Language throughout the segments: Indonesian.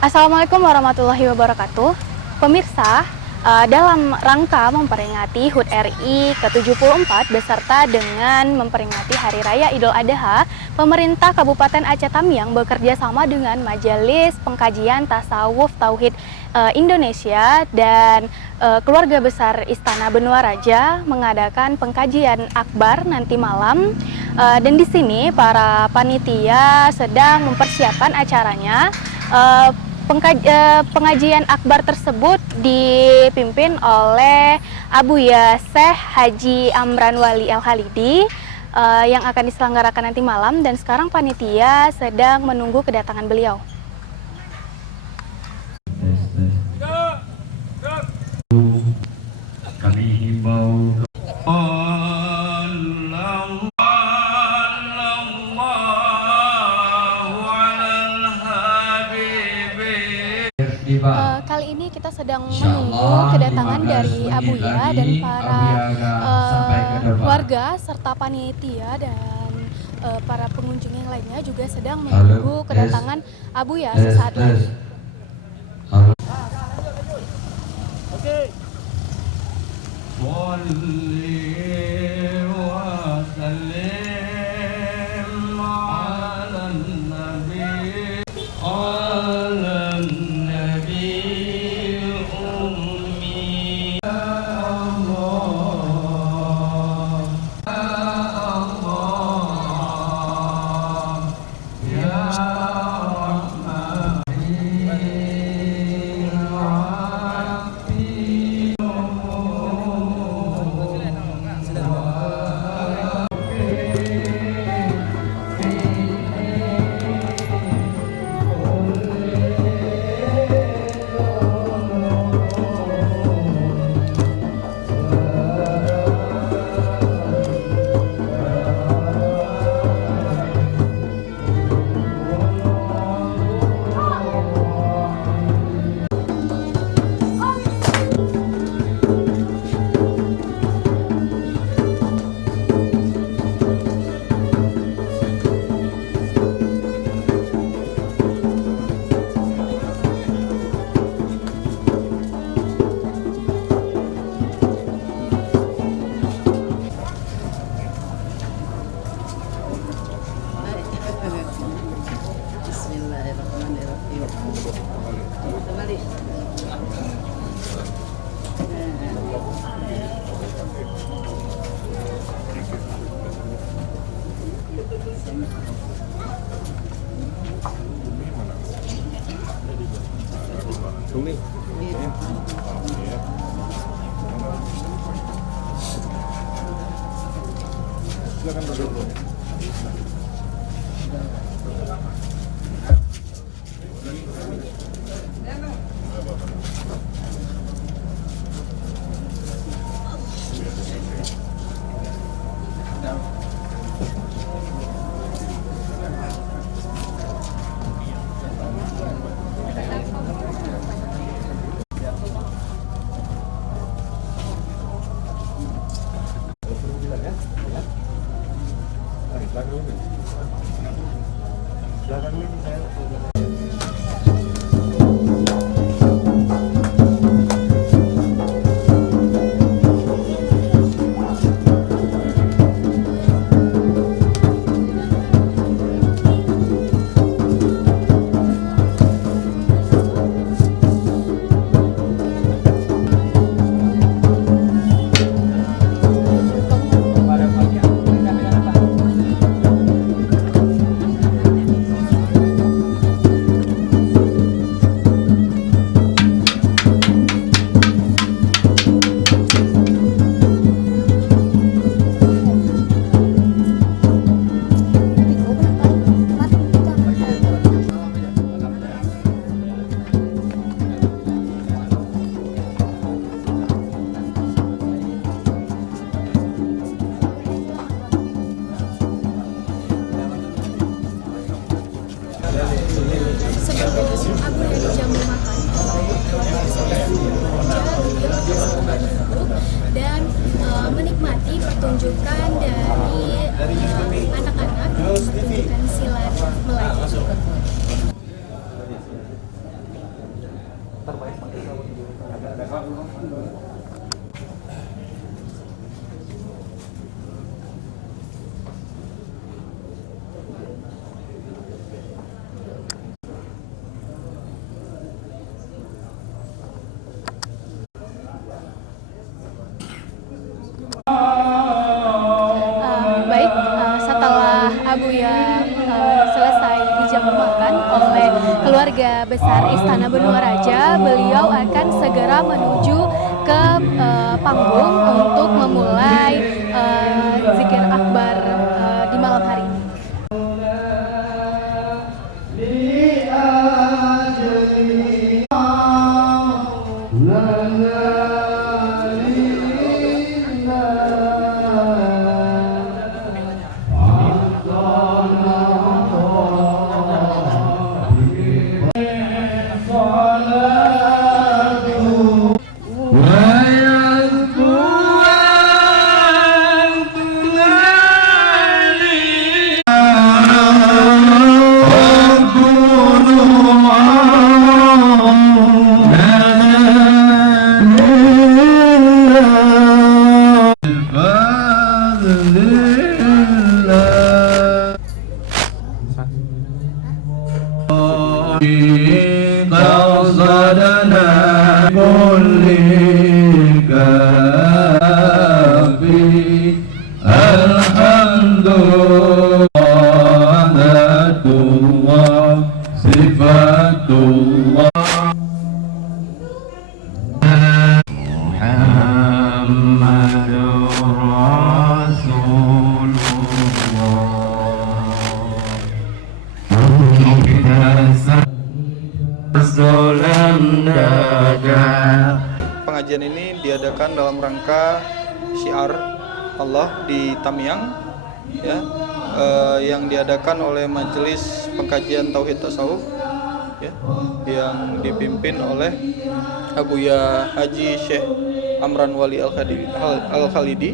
Assalamualaikum warahmatullahi wabarakatuh. Pemirsa, dalam rangka memperingati HUT RI ke-74 beserta dengan memperingati Hari Raya Idul Adha, pemerintah Kabupaten Aceh Tamiang bekerja sama dengan Majelis Pengkajian Tasawuf Tauhid Indonesia dan keluarga besar Istana Benua Raja mengadakan pengkajian akbar nanti malam. Dan di sini para panitia sedang mempersiapkan acaranya. Pengajian akbar tersebut dipimpin oleh Abuya Syekh Haji Amran Wali Al-Khalidi yang akan diselenggarakan nanti malam, dan sekarang panitia sedang menunggu kedatangan beliau. Kami himbau kali ini kita sedang menunggu kedatangan dari Abuya dan para warga serta panitia dan para pengunjung yang lainnya juga sedang menunggu kedatangan Abuya sesaat lagi. Dan menikmati pertunjukan dari anak-anak pertunjukan silat Melayu. Baik, setelah Abuya selesai dijamu makan oleh keluarga besar Istana Benua Raja, beliau akan segera menuju ke panggung untuk memulai zikir akbar di malam hari ini. Pengajian ini diadakan dalam rangka syiar Allah di Tamiang, ya, yang diadakan oleh Majelis Pengkajian Tauhid Tasawuf, ya, yang dipimpin oleh Abuya Haji Syekh Amran Wali Al-Khalidi,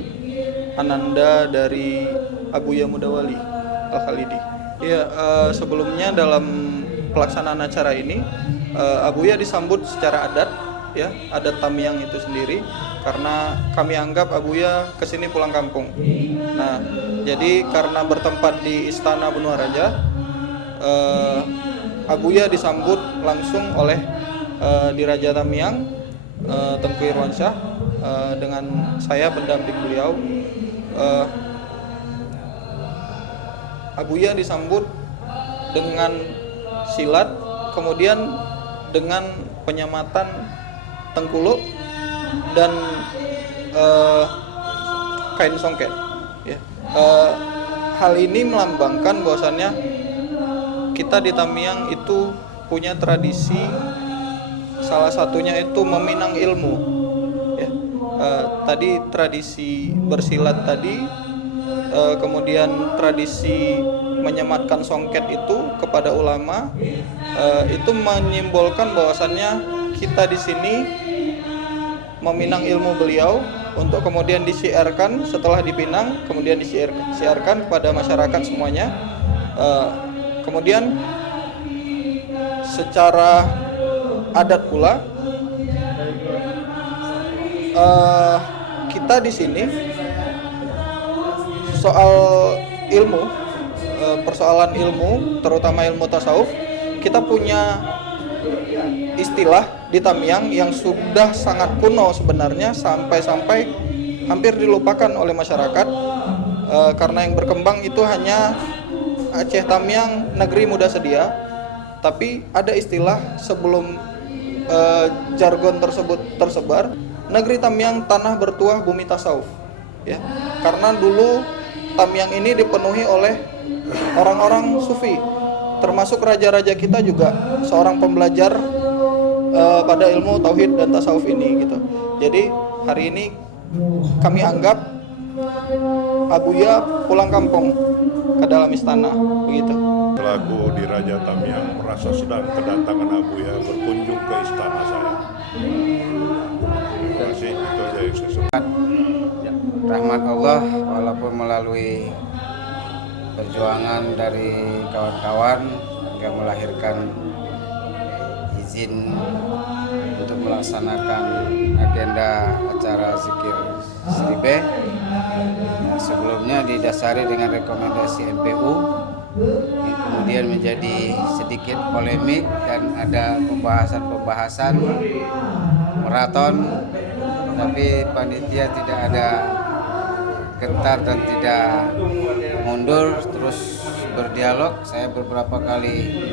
Ananda dari Abuya Mudawali Al-Khalidi. Ya, sebelumnya dalam pelaksanaan acara ini Abuya disambut secara adat, ya, adat Tamiang itu sendiri, karena kami anggap Abuya kesini pulang kampung. Nah, jadi karena bertempat di Istana Benua Raja, Abuya disambut langsung oleh Diraja Tamiang, Tengku Irwansyah, dengan saya pendamping beliau. Abuya disambut dengan silat, kemudian dengan penyamatan tengkuluk dan kain songket, ya. Hal ini melambangkan bahwasannya kita di Tamiang itu punya tradisi, salah satunya itu meminang ilmu, ya. Tadi tradisi bersilat tadi, kemudian tradisi menyematkan songket itu kepada ulama, itu menyimbolkan bahwasannya kita di sini meminang ilmu beliau untuk kemudian disiarkan, setelah dipinang kemudian disiarkan kepada masyarakat semuanya. Kemudian secara adat pula, kita di sini soal ilmu, persoalan ilmu, terutama ilmu tasawuf, kita punya istilah di Tamiang yang sudah sangat kuno sebenarnya, sampai-sampai hampir dilupakan oleh masyarakat, karena yang berkembang itu hanya Aceh Tamiang negeri muda sedia. Tapi ada istilah sebelum jargon tersebut tersebar, negeri Tamiang tanah bertuah bumi tasawuf, ya. Karena dulu Tamiang ini dipenuhi oleh orang-orang sufi, termasuk raja-raja kita juga seorang pembelajar pada ilmu tauhid dan tasawuf ini, gitu. Jadi hari ini kami anggap Abuya pulang kampung ke dalam istana, begitu. Selaku di Raja Tamiang merasa sedang kedatangan Abuya berkunjung ke istana saya. Terima kasih, itu saja yang saya sampaikan. Rahmat Allah, walaupun melalui perjuangan dari kawan-kawan hingga melahirkan izin untuk melaksanakan agenda acara zikir Seribe. Sebelumnya didasari dengan rekomendasi MPU yang kemudian menjadi sedikit polemik dan ada pembahasan maraton, tapi panitia tidak ada gentar dan tidak mundur, terus berdialog. Saya beberapa kali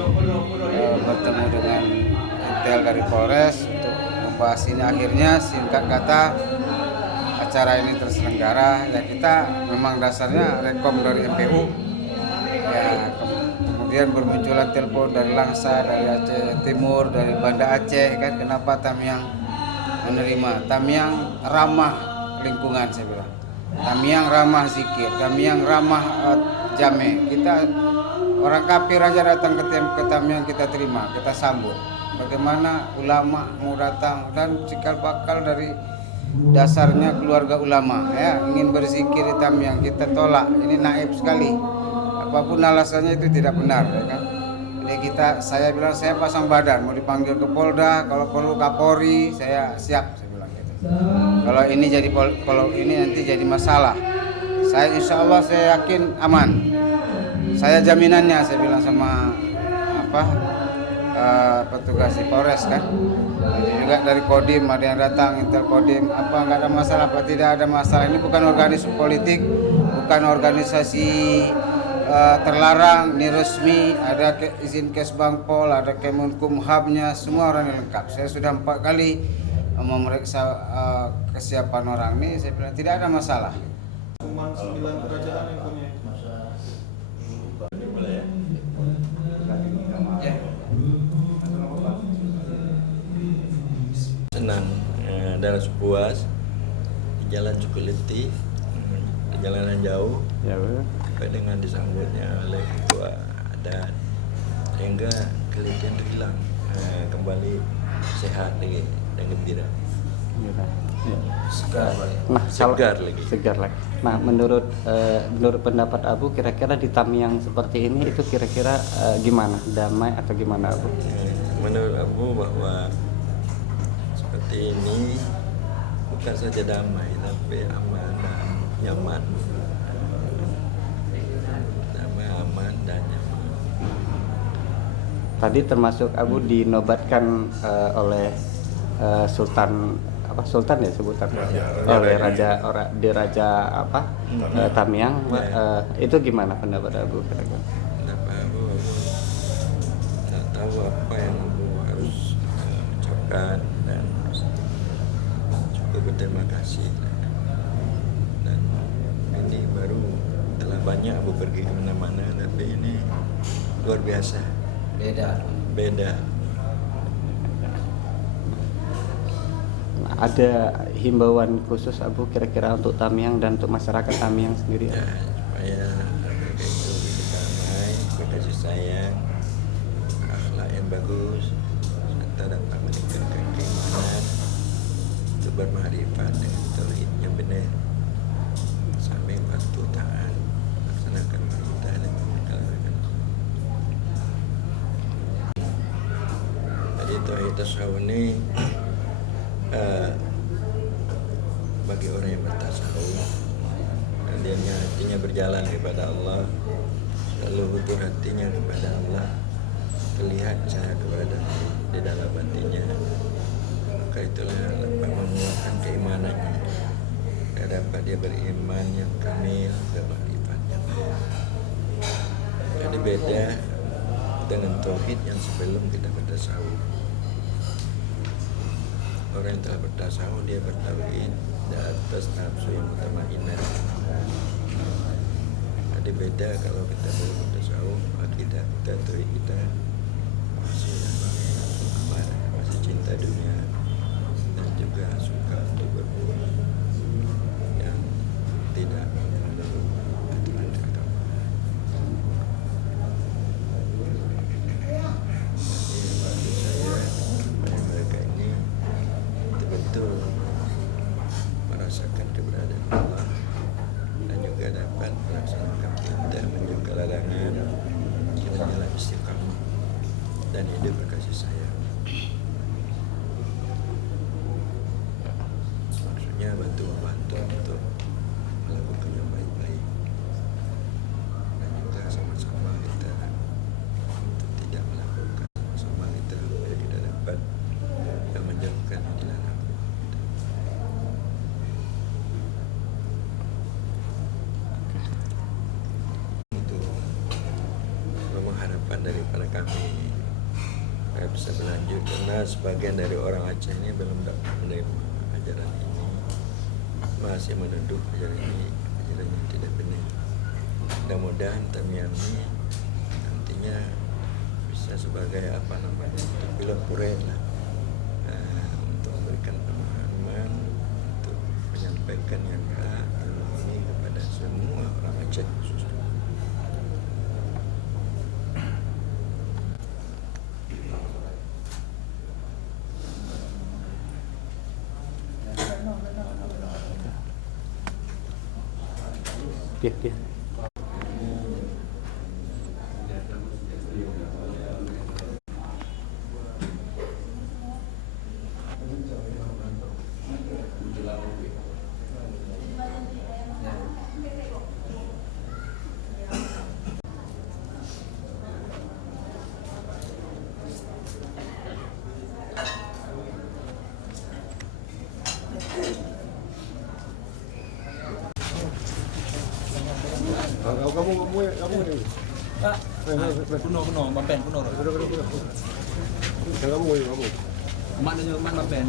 bertemu dengan intel dari Polres untuk membahas ini. Akhirnya singkat kata acara ini terselenggara. Ya kita memang dasarnya rekom dari MPU. Ya kemudian bermunculan telepon dari Langsa, dari Aceh Timur, dari Banda Aceh kan, kenapa Tamiang menerima? Tamiang ramah lingkungan, saya bilang. Tamiang ramah zikir, Tamiang ramah jame. Kita orang kafir aja datang ke Tamiang kita terima, kita sambut. Bagaimana ulama mau datang dan cikal bakal dari dasarnya keluarga ulama ya, ingin berzikir di Tamiang, kita tolak. Ini naib sekali. Apapun alasannya itu tidak benar ya kan. Jadi saya bilang saya pasang badan, mau dipanggil ke Polda, kalau perlu Kapolri, saya siap, saya bilang gitu. Kalau ini nanti jadi masalah, saya insya Allah saya yakin aman. Saya jaminannya, saya bilang sama petugas di Polres kan. Jadi juga dari Kodim ada yang datang, Intel Kodim, nggak ada masalah, apa tidak ada masalah. Ini bukan organisasi politik, bukan organisasi terlarang, ini resmi, ada izin Kesbangpol, ada Kemenkumhamnya, semua orang yang lengkap. Saya sudah 4 kali memeriksa kesiapan orang ini, saya bilang tidak ada masalah. Cuma 9 kerajaan yang punya. Senang dan puas, jalan cukup letih, perjalanan jauh, sampai dengan disambutnya oleh ketua adat, sehingga keletihan itu hilang, kembali sehat lagi dan gembira. Segar lagi. Nah, menurut pendapat Abu, kira-kira di Tamiang seperti ini itu kira-kira gimana? Damai atau gimana, Abu? Menurut Abu bahwa seperti ini bukan saja damai, tapi aman dan nyaman. Damai, aman dan nyaman. Tadi termasuk Abu dinobatkan oleh Sultan ya sebutan oleh Raja Tamiang. Itu gimana pendapat Abu kira-kira? Pendapat Abu tak tahu apa yang Abu harus ucapkan dan cukup berterima kasih. Dan ini baru telah banyak Abu pergi ke mana-mana, tapi ini luar biasa. Beda. Ada himbauan khusus Abu kira-kira untuk Tamiang dan untuk masyarakat Tamiang sendiri? Ya, supaya mereka itu hidup damai, berkasih sayang, akhlak yang bagus, serta dapat meningkatkan keimanan, untuk bermakrifat dengan tauhid yang benar, sambil patuh taat, laksanakan perintah dan meninggalkan. Jadi tauhid tasawuf ini bagi orang yang bertasawuf dan dia hatinya berjalan kepada Allah, selalu utuh hatinya kepada Allah, terlihat cahaya kepada di dalam hatinya, maka itulah dapat menguatkan keimanannya dan dapat dia beriman yang kamil, bermakrifat yang baik. Jadi beda dengan tauhid yang sebelum kita bertasawuf. Orang yang telah bertasawuf dia bertauhid di atas nafsu yang mutmainnah. Jadi beda kalau kita belum bertasawuf, akidah kita, tauhid kita masih nafsu amarah, masih cinta dunia dan juga suka untuk berbuat yang tidak menurut aturan agama. Betul merasakan keberadaan Allah dan juga dapat melaksanakan perintah, menjauhkan larangan, jalan istiqamah dan hidup berkasih sayang. membantu untuk melakukan yang baik-baik, dan juga sama-sama kita untuk tidak melakukan, sama kita supaya kita dapat yang menjauhkan dilarang. Itu memang harapan daripada kami supaya bisa berlanjut, karena sebagian dari orang Aceh ini belum dapat menerima ajaran ini, masih menuduh ajaran ini tidak benar. Mudah-mudahan Tamiang ini nantinya bisa sebagai untuk pilot pure lah, untuk memberikan pemahaman, untuk menyampaikan yang hak ilmu ini kepada semua orang Aceh khususnya. Dia. Kamu ini. Pak, kuno, mapen kuno. Kamu. Mak nanya mapen.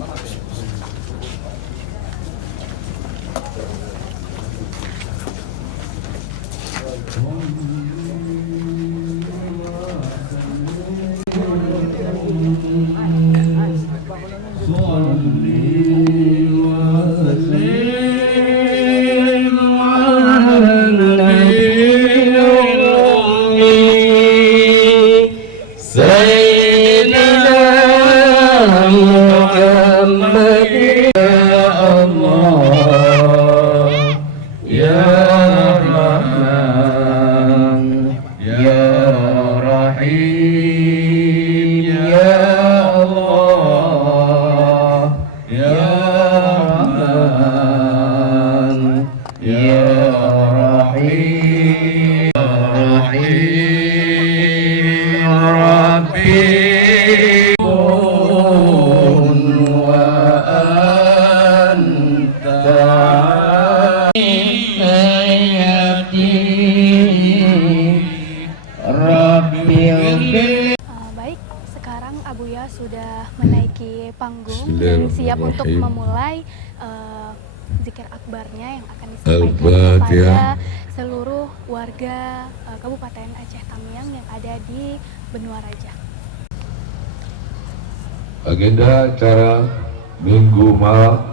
Baik, sekarang Abuya sudah menaiki panggung dan siap untuk memulai zikir akbarnya yang akan disampaikan kepada seluruh warga Kabupaten Aceh Tamiang yang ada di Benua Raja. Agenda acara Minggu malam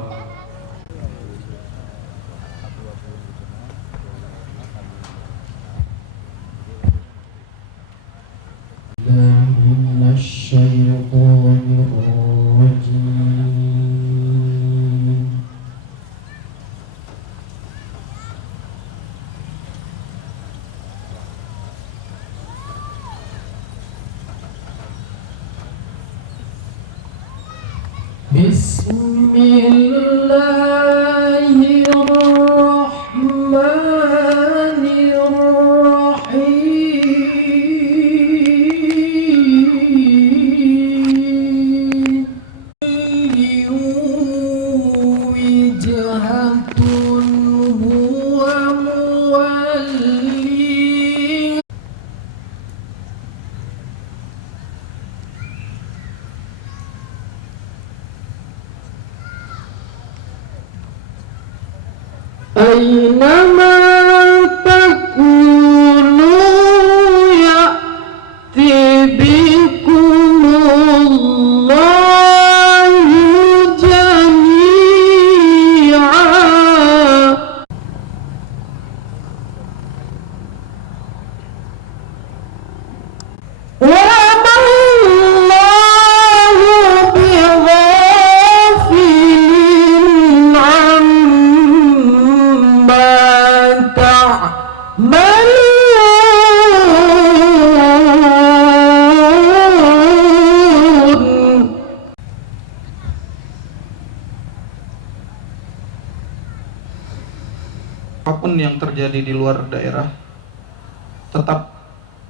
أينما تكونوا يأتي بكم الله جميعا. وما الله بغافل عما apapun yang terjadi di luar daerah, tetap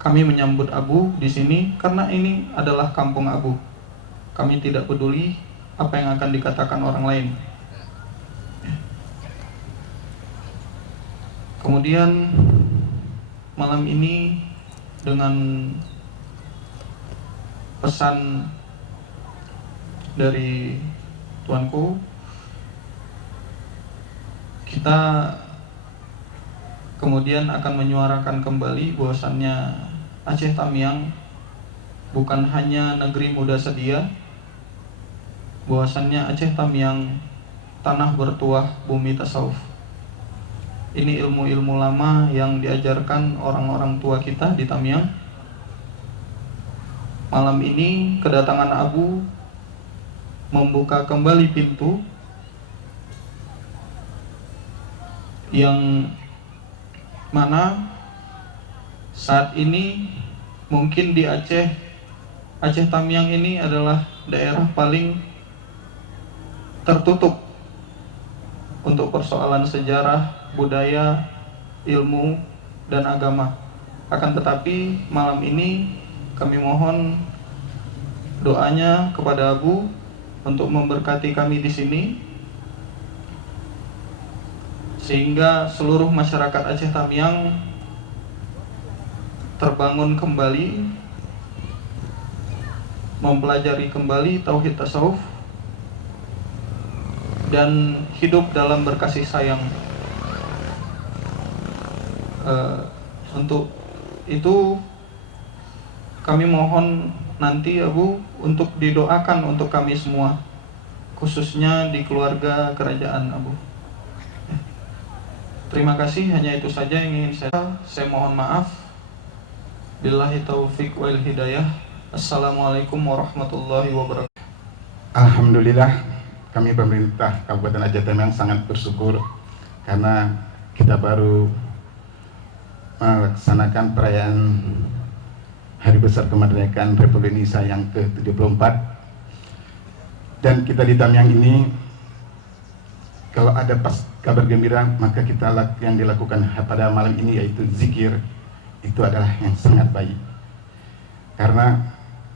kami menyambut Abu di sini karena ini adalah kampung Abu. Kami tidak peduli apa yang akan dikatakan orang lain. Kemudian malam ini dengan pesan dari tuanku, kita kemudian akan menyuarakan kembali bahwasannya Aceh Tamiang bukan hanya negeri muda sedia, bahwasannya Aceh Tamiang tanah bertuah bumi tasawuf. Ini ilmu-ilmu lama yang diajarkan orang-orang tua kita di Tamiang. Malam ini kedatangan Abu membuka kembali pintu yang mana saat ini mungkin di Aceh Tamiang ini adalah daerah paling tertutup untuk persoalan sejarah, budaya, ilmu, dan agama. Akan tetapi malam ini kami mohon doanya kepada Abu untuk memberkati kami di sini, sehingga seluruh masyarakat Aceh Tamiang terbangun kembali, mempelajari kembali tauhid tasawuf, dan hidup dalam berkasih sayang. Untuk itu kami mohon nanti Abu untuk didoakan untuk kami semua, khususnya di keluarga kerajaan Abu. Terima kasih, hanya itu saja yang ingin saya mohon maaf. Billahi taufiq wal hidayah. Assalamualaikum warahmatullahi wabarakatuh. Alhamdulillah, kami pemerintah Kabupaten Aceh Tamiang sangat bersyukur karena kita baru melaksanakan perayaan Hari Besar Kemerdekaan Republik Indonesia yang ke-74. Dan kita di Tamiang ini, kalau ada pas kabar gembira, maka yang dilakukan pada malam ini yaitu zikir. Itu adalah yang sangat baik. Karena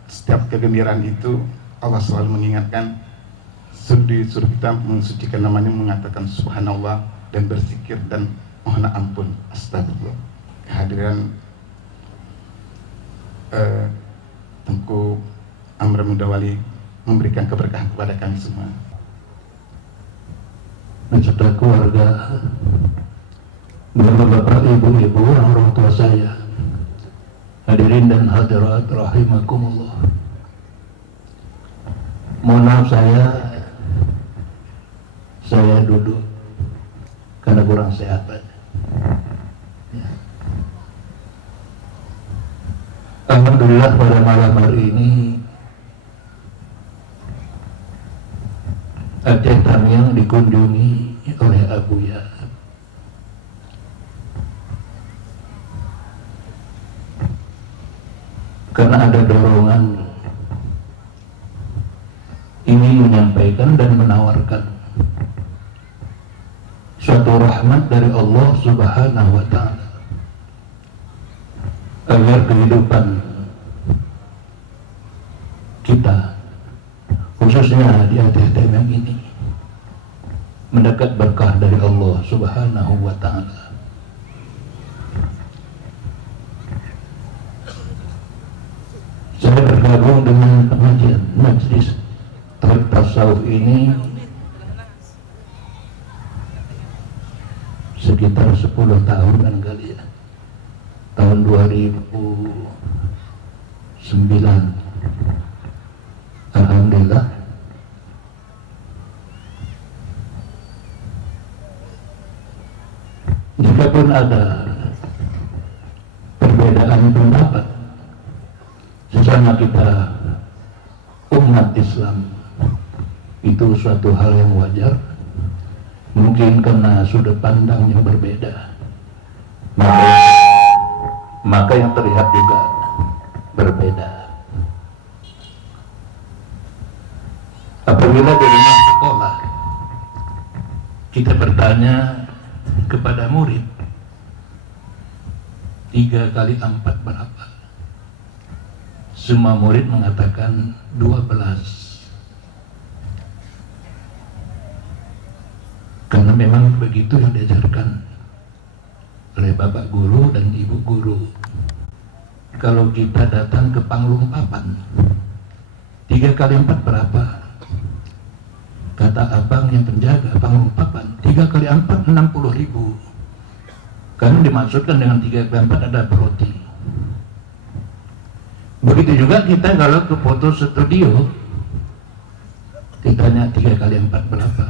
setiap kegembiraan itu Allah selalu mengingatkan, suruh kita mensucikan namanya, mengatakan subhanallah dan berzikir dan mohon ampun, astagfirullah. Kehadiran Tengku Amr Mudawali memberikan keberkahan kepada kami semua. Beserta keluarga, bapak-bapak, ibu-ibu, orang tua saya, hadirin dan hadirat rahimakumullah. Mohon maaf saya duduk karena kurang sehat. Alhamdulillah pada malam hari ini Aceh Tamiang dikunjungi oleh Abu Ya. Karena ada dorongan ingin menyampaikan dan menawarkan suatu rahmat dari Allah Subhanahu wa Ta'ala agar kehidupan kita, khususnya di Aceh Tamiang ini, mendapat berkah dari Allah Subhanahu wa Ta'ala. Saya bergabung dengan pengajian majlis tasawuf ini sekitar 10 tahun kali ya. Tahun 2009 alhamdulillah jikapun ada perbedaan pendapat sesama kita umat Islam, itu suatu hal yang wajar. Mungkin karena sudut pandang yang berbeda, maka yang terlihat juga berbeda. Apabila di rumah sekolah kita bertanya kepada murid 3 kali 4 berapa? Semua murid mengatakan 12. Karena memang begitu yang diajarkan oleh bapak guru dan ibu guru. Kalau kita datang ke Panglung Papan, 3 kali 4 berapa? Kata abang yang penjaga Panglung Papan, 3 kali 4 60.000. Karena dimaksudkan dengan 3 kali 4 ada roti. Begitu juga kita kalau ke foto studio, ditanya 3 kali 4 berapa?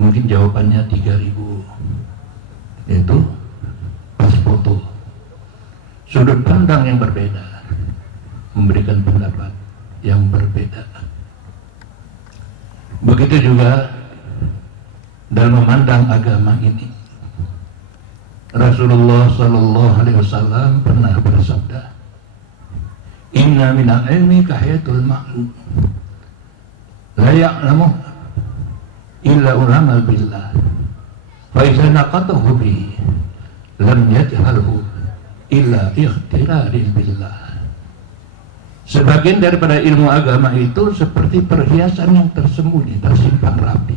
Mungkin jawabannya 3.000. Itu pas foto. Sudut pandang yang berbeda memberikan pendapat yang berbeda. Begitu juga dalam memandang agama ini. Rasulullah Sallallahu Alaihi Wasallam pernah bersabda, Inna minal ilmi kahiyatul ma'lum, la ya'lamu illa ulama billah, fa iza naqatahu bihi lam yajhalhu illa ikhtirari billah. Sebagian daripada ilmu agama itu seperti perhiasan yang tersembunyi, tersimpan rapi.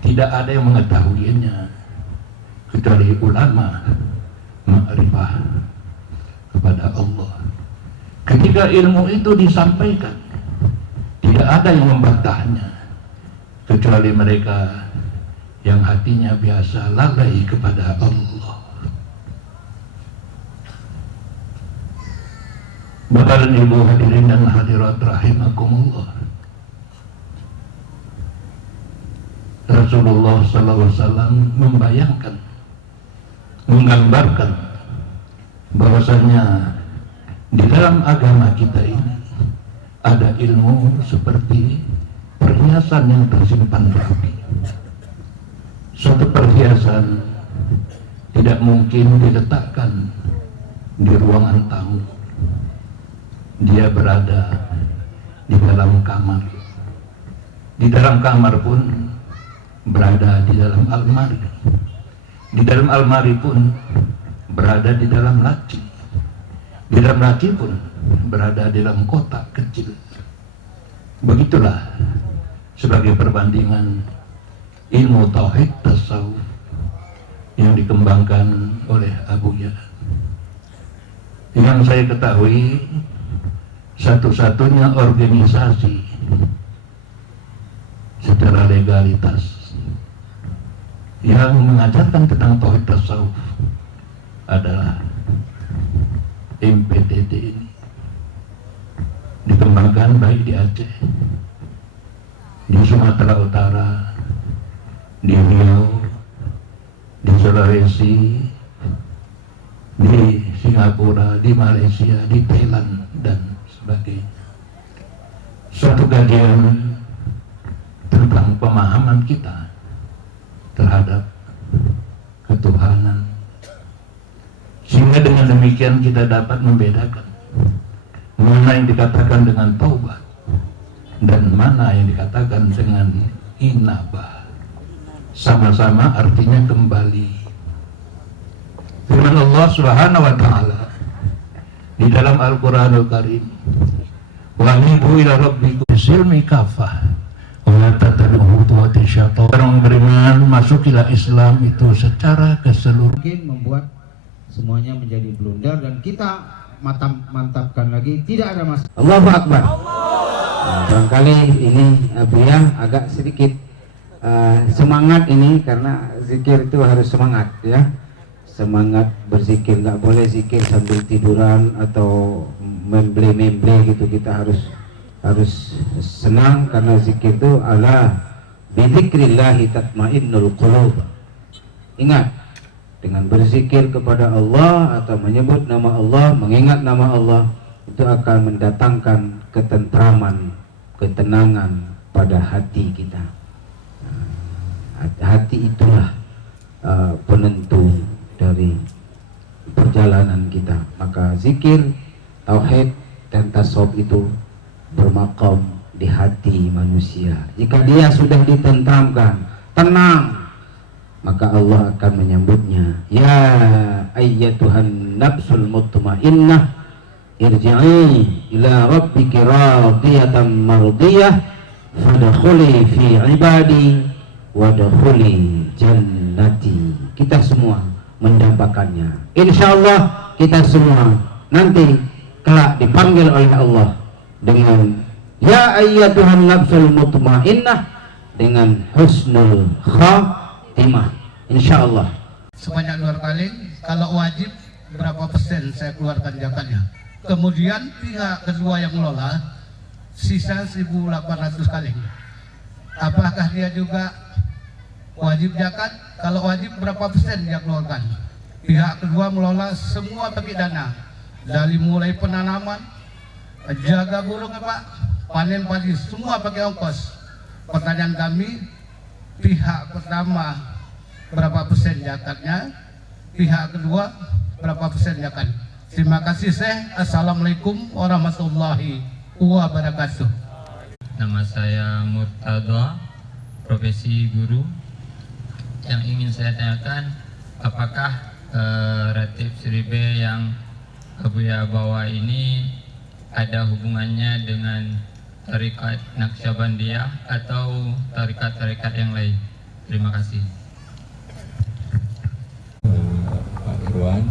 Tidak ada yang mengetahuinya kecuali ulama ma'rifah kepada Allah. Ketika ilmu itu disampaikan, tidak ada yang membantahnya kecuali mereka yang hatinya biasa lalai kepada Allah. Bapak dan Ibu hadirin dan hadirat rahimakumullah, Rasulullah SAW membayangkan, menggambarkan bahwasanya di dalam agama kita ini ada ilmu seperti perhiasan yang tersimpan rapi. Suatu perhiasan tidak mungkin diletakkan di ruangan tamu. Dia berada di dalam kamar. Di dalam kamar pun berada di dalam almari. Di dalam almari pun berada di dalam laci. Di dalam laci pun berada di dalam kotak kecil. Begitulah sebagai perbandingan ilmu tauhid tasawuf yang dikembangkan oleh Abuya. Yang saya ketahui, satu-satunya organisasi secara legalitas yang mengajarkan tentang tauhid tasawuf adalah MPTT ini. Dikembangkan baik di Aceh, di Sumatera Utara, di Riau, di Sulawesi, di Singapura, di Malaysia, di Thailand, dan sebagainya. Suatu kajian tentang pemahaman kita terhadap ketuhanan, sehingga dengan demikian kita dapat membedakan mana yang dikatakan dengan taubat dan mana yang dikatakan dengan inabah. Sama-sama artinya kembali. Firman Allah Subhanahu wa taala di dalam Al-Qur'anul Karim, wa anibu ila rabbikum bisilmi kafah wa la tattabi'u khutuwati syaitan. Orang beriman masukilah Islam itu secara keseluruhan. Mungkin membuat semuanya menjadi blunder dan kita mantapkan lagi, tidak ada masalah. Allahu Akbar. Nah, barangkali ini Abuya agak sedikit semangat ini, karena zikir itu harus semangat ya. Semangat berzikir, nggak boleh zikir sambil tiduran atau memble gitu. Kita harus senang, karena zikir itu ala bidzikrillahi tatmainnul qulub. Ingat, dengan berzikir kepada Allah atau menyebut nama Allah, mengingat nama Allah, itu akan mendatangkan ketentraman, ketenangan pada hati kita. Hati itulah penentu dari perjalanan kita. Maka zikir, tauhid, dan tasawuf itu bermakam di hati manusia. Jika dia sudah ditentramkan, tenang, maka Allah akan menyambutnya. Ya ayyatuhan nafsul mutmainnah, irji'i ila rabbiki radiyatan mardiyah, fadkhuli fi ibadi wadkhuli jannati. Kita semua mendapatkannya. Insyaallah kita semua nanti kelak dipanggil oleh Allah dengan ya ayyatuhan nafsul mutmainnah, dengan husnul khatimah insyaallah. Sebanyak 2 kali. Kalau wajib berapa persen saya keluarkan zakatnya. Kemudian pihak kedua yang mengelola sisa 1.800 kali. Apakah dia juga wajib zakat? Kalau wajib berapa persen dia keluarkan? Pihak kedua mengelola semua pakai dana, dari mulai penanaman, jaga burung Pak, panen padi, semua pakai ongkos. Pertanyaan kami, pihak pertama berapa persen zakatnya, pihak kedua berapa persen zakat? Terima kasih Syekh. Assalamualaikum warahmatullahi wabarakatuh. Nama saya Murtada, profesi guru. Yang ingin saya tanyakan, apakah Ratib Sribe yang Abuya bawa ini ada hubungannya dengan tarikat Naqsyabandiyah atau tarikat-tarikat yang lain? Terima kasih. Pak Irwan,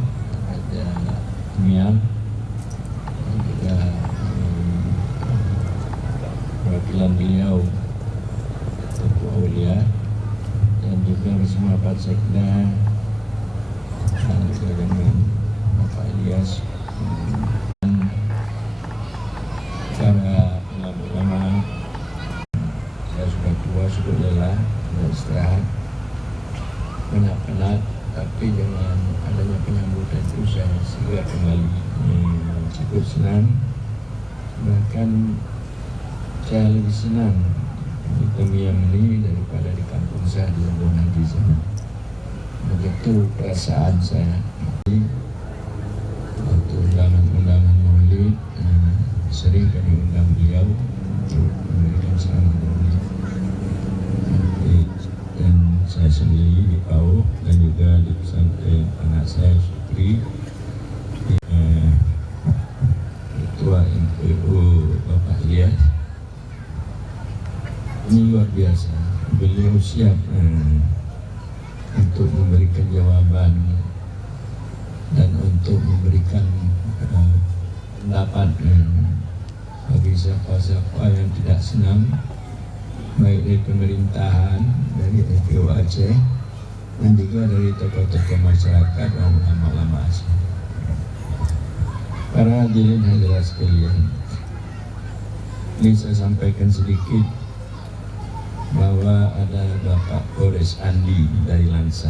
ada Mian, dan juga perwakilan beliau Tuku Aulia, dan juga bersama Pak Sekda, dan juga dengan Bapak Ilyas, dan para ulama. Saya sudah tua, sudah lelah, sudah istirahat, penat-penat, tapi dengan adanya penyambutan itu saya segera kembali. Cukup senang, bahkan saya lebih senang di Tamiang ini daripada di kampung saya di Labuan Haji sana. Begitu perasaan saya. Waktu undangan maulid, sering kami undang beliau untuk memberikan selamat maulid. Dan saya sendiri di PAU dan juga di pesantren anak saya Syukri, Ketua MPU Bapak Ilyas. Ini luar biasa, beliau siap untuk memberikan jawaban dan untuk memberikan pendapat bagi siapa-siapa yang tidak senang, baik dari pemerintahan, dari FPU Aceh, dan juga dari tokoh-tokoh masyarakat dan ulama-ulama Aceh. Para hadirin hadirat sekalian, ini saya sampaikan sedikit bahwa ada Bapak Polres Andi dari Lansa.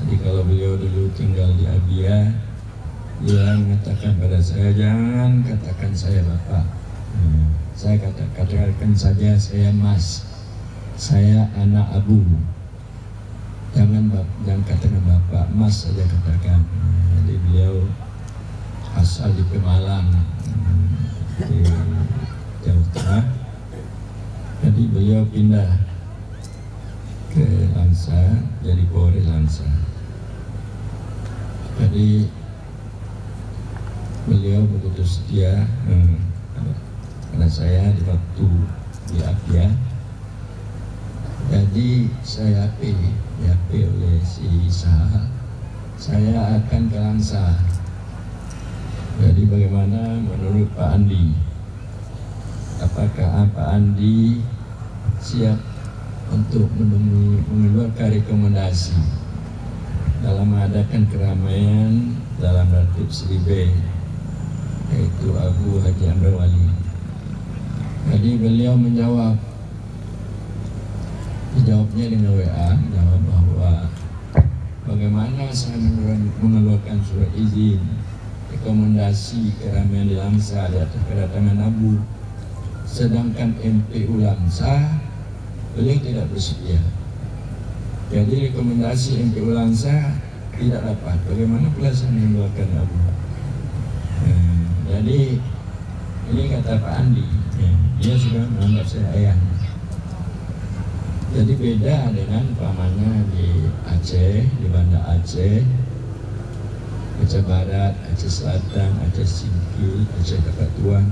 Jadi kalau beliau dulu tinggal di Abia, dia mengatakan pada saya, jangan katakan saya Bapak, saya katakan saja saya Mas, saya anak Abu. Jangan katakan Bapak, Mas saja katakan. Jadi beliau asal di Pemalang, di Jawa Tengah. Jadi beliau pindah ke Lansa, jadi Polres Lansa. Jadi beliau begitu setia pada saya di waktu di Abia. Jadi saya HP oleh si Isa, saya akan ke Lansa. Jadi bagaimana menurut Pak Andi? Apakah Pak Andi siap untuk mengeluarkan rekomendasi dalam mengadakan keramaian dalam Ratib Sribe, yaitu Abu Haji Amr Wali? Jadi beliau menjawabnya dengan WA, menjawab bahwa bagaimana saya mengeluarkan surat izin rekomendasi keramaian di Lansa di atas kedatangan Abu, sedangkan MPU Lansa beliau tidak bersedia. Jadi rekomendasi MPU Lansa tidak dapat. Bagaimana pula saya mengeluarkan Abu? Jadi ini kata Pak Andi, dia sudah menganggap saya ayah. Jadi beda dengan umpamanya di Aceh, di Banda Aceh, Aceh Barat, Aceh Selatan, Aceh Singkil, Aceh Kapatuan.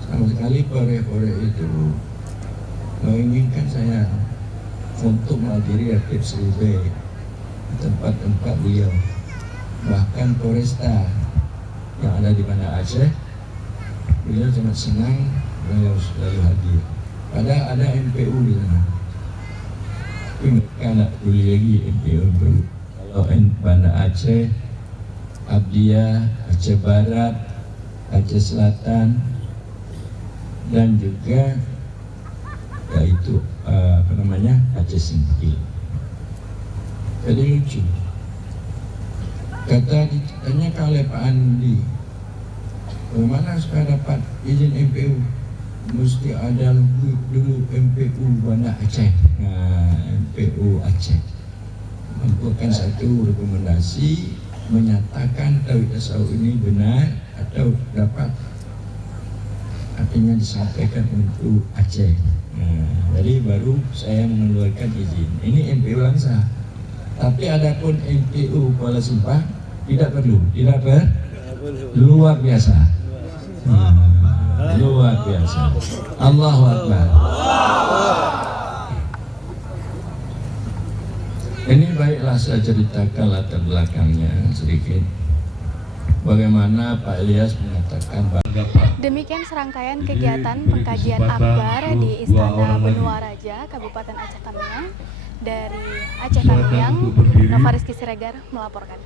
Sama sekali pore-pore itu menginginkan saya untuk menghadiri Ratib Seribe di tempat-tempat beliau. Bahkan Polresta yang ada di Banda Aceh, beliau sangat senang beliau selalu hadir. Padahal ada MPU di sana. Tapi mereka tidak peduli lagi MPU. Kalau Banda Aceh, Abdiya, Aceh Barat, Aceh Selatan, dan juga yaitu Aceh Singkil. Jadi lucu. Ditanya oleh Pak Andi, bagaimana supaya dapat izin MPU? Mesti ada dulu MPU Banda Aceh. Nah, MPU Aceh membuatkan satu rekomendasi menyatakan tauhid tasawuf ini benar atau dapat, artinya disampaikan untuk Aceh. Nah, jadi baru saya mengeluarkan izin. Ini MPU Langsa. Tapi adapun MPU Kuala Simpang tidak perlu, luar biasa. Luar biasa. Allahu Akbar. Ini baiklah saya ceritakan latar belakangnya sedikit. Bagaimana Pak Ilyas mengatakan Demikian serangkaian kegiatan pengkajian akbar di Istana Benua Raja, Kabupaten Aceh Tamiang. Dari Aceh Tamiang, Nova Rizky Siregar melaporkan.